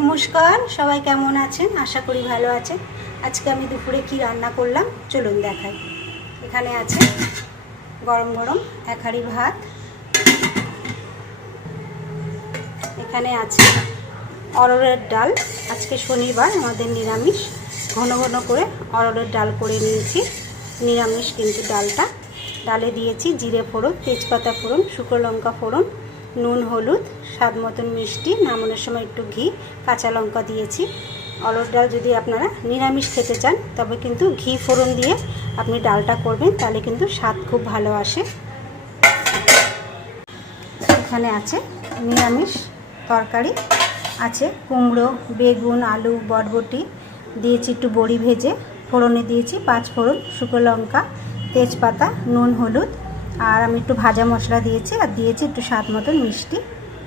নমস্কার, সবাই কেমন আছেন? আশা করি ভালো আছেন। আজকে আমি দুপুরে কি রান্না করলাম চলুন দেখাই। এখানে আছে গরম গরম এক হাঁড়ি ভাত, এখানে আছে অরহরের ডাল। আজকে শনিবার, আমাদের নিরামিষ। ঘন ঘন করে অরহরের ডাল করে নিয়েছি, নিরামিষ কিন্তু ডালটা। ডালে দিয়েছি জিরে ফোড়ন, তেজপাতা ফোড়ন, শুকনো লঙ্কা ফোড়ন, নুন, হলুদ, স্বাদ মতন মিষ্টি, নামানোর সময় একটু ঘি, কাঁচা লঙ্কা দিয়েছি। অরহর ডাল যদি আপনারা নিরামিষ খেতে চান তবে কিন্তু ঘি ফোড়ন দিয়ে আপনি ডালটা করবেন, তাহলে কিন্তু স্বাদ খুব ভালো আসে। এখানে আছে নিরামিষ তরকারি, আছে কুমড়ো, বেগুন, আলু, বরবটি দিয়েছি, একটু বড়ি ভেজে ফোড়নে দিয়েছি, 5 ফোড়ন, শুকনো লঙ্কা, তেজপাতা, নুন, হলুদ, আর আমি একটু ভাজা মশলা দিয়েছি, আর দিয়েছি একটু স্বাদ মতন মিষ্টি।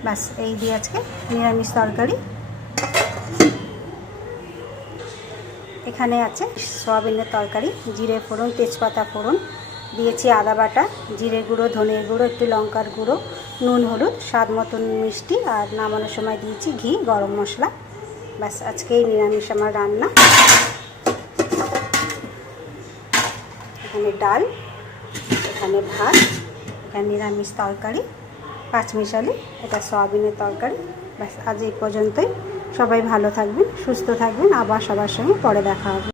ব্যাস, এই দিয়ে আজকে নিরামিষ তরকারি। এখানে আছে সয়াবিনের তরকারি, জিরে ফোড়ন, তেজপাতা ফোড়ন দিয়েছি, আদা বাটা, জিরে গুঁড়ো, ধনের গুঁড়ো, একটু লঙ্কার গুঁড়ো, নুন, হলুদ, স্বাদ মতন মিষ্টি, আর নামানোর সময় দিয়েছি ঘি, গরম মশলা। ব্যাস, আজকে এই নিরামিষ আমার রান্না। এখানে ডাল, এখানে ভাত, এখানে নিরামিষ তরকারি, পাঁচমিশালি, এটা সয়াবিনের তরকারি। ব্যাস, আজ এই পর্যন্তই। সবাই ভালো থাকবেন, সুস্থ থাকবেন, আবার সবার সঙ্গে পরে দেখা হবে।